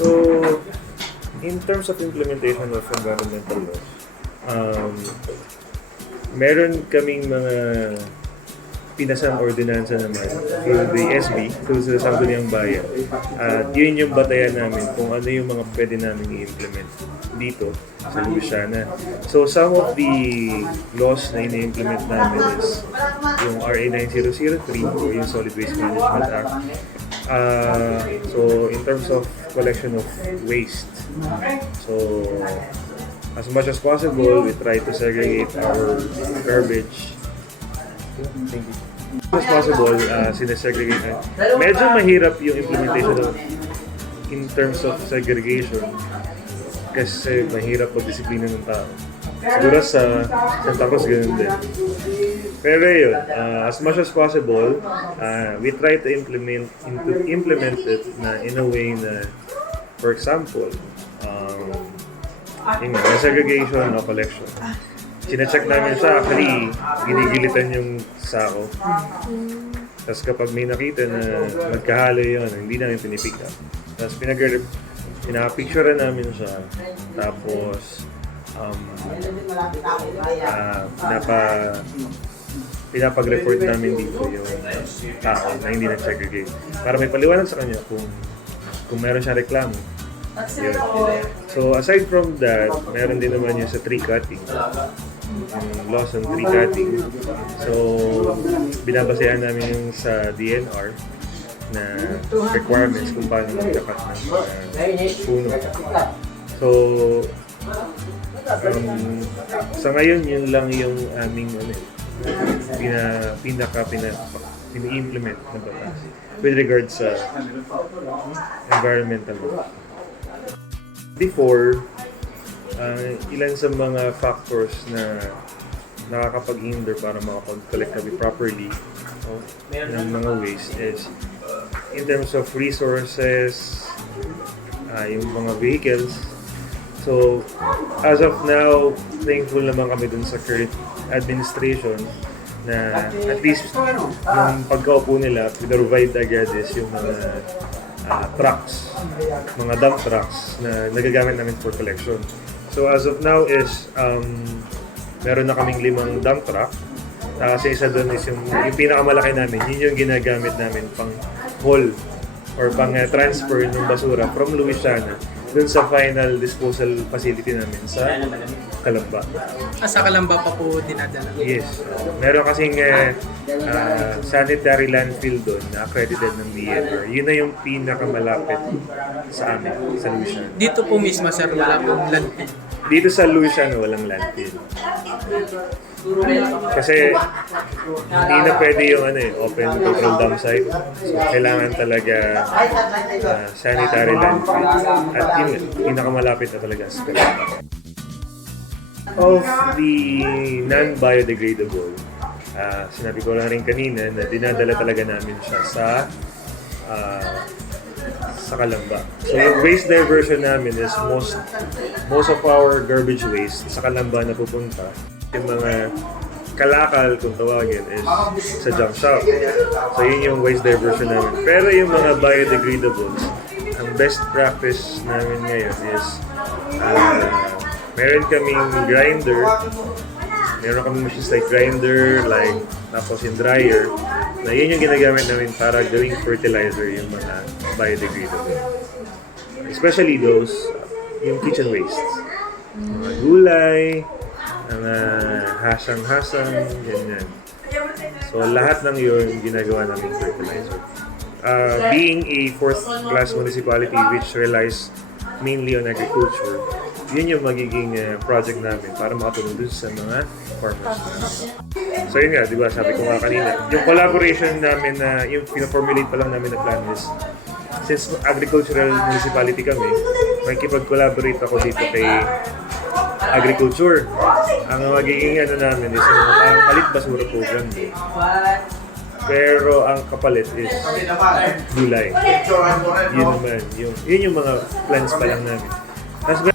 So, in terms of implementation of environmental laws, meron kaming mga pinasang ordinansa naman through the SB, through sa Sangguniang Bayan. At yun yung batayan namin kung ano yung mga pwede namin i-implement dito sa Louisiana. So some of the laws na ini-implement namin is yung RA 9003 o yung Solid Waste Management Act. So in terms of collection of waste, so as much as possible, we try to segregate our garbage. Thank you. As possible, sinesegregate. Medyo mahirap yung implementation of, in terms of segregation kasi mahirap pag-disiplina ng tao. Siguro sa Santa Cruz ganun din. Pero yun, as much as possible, we try to implement it na in a way na, for example, yung segregation o collection. Sina-check namin siya, actually, ginigilitan yung sako. Tapos kapag may nakita na magkahalo yun, hindi namin pinipick up. Tapos pinapicturean namin siya. Tapos, pinapag-report namin dito yung tao na hindi na-segregate. Para may paliwanag sa kanya kung meron siyang reklamo. Yun. So aside from that, meron din naman yung sa tree cutting. Yung laws on tree cutting. So binabasehan namin yung sa DNR na requirements kung paano magkakat ng puno. So sa ngayon yun lang yung aming pina-implement na batas with regards sa environmental law. Before, ilan sa mga factors na nakakapag-hinder para makapag-collect kami properly ng mga waste is in terms of resources, yung mga vehicles. So, as of now, thankful naman kami dun sa current administration na at least yung pagkaupo nila, pinrovide agad is yung mga trucks, mga dump trucks na nagagamit namin for collection. So as of now is meron na kaming 5 dump truck. Kasi isa doon is yung pinakamalaki namin, yun yung ginagamit namin pang haul or pang transfer ng basura from Louisiana dun sa final disposal facility namin sa Calamba. Sa Calamba pa po dinadala? Yes. Meron kasing sanitary landfill doon na accredited ng DNR. Yun na yung pinakamalapit sa amin, sa Louisiana. Dito po mismo, sir, wala pong landfill? Dito sa Louisiana, walang landfill. Kasi hindi na pwede yung open control dump site. So, kailangan talaga sanitary landfill. At yun, pinakamalapit na talaga sa Calamba. Of the non-biodegradable, sinabi ko lang rin kanina na dinadala talaga namin siya sa Calamba. So yung waste diversion namin is most of our garbage waste sa Calamba na pupunta. Yung mga kalakal kung tawagin is sa junk shop. So yun yung waste diversion namin. Pero yung mga biodegradables, ang best practice namin ngayon is meron kaming grinder, meron kaming machines like grinder, tapos yung dryer, na yun yung ginagamit namin para gawing fertilizer yung mga biodegradable. Especially those, yung kitchen wastes. Mga gulay, mga hasang-hasang, ganyan. So lahat ng yun ginagawa namin fertilizer. Being a fourth-class municipality which relies mainly on agriculture, yun yung magiging project namin para makatulong dun sa mga farmers. So yun nga, di ba, sabi ko nga kanina, yung collaboration namin na, yung pina-formulate pa lang namin na plan is, since agricultural municipality kami, makikipag-collaborate ako dito kay agriculture. Ang magiging namin is ang palit basura program. Pero ang kapalit is gulay. Yun naman, yun yung mga plans pa lang namin. Tapos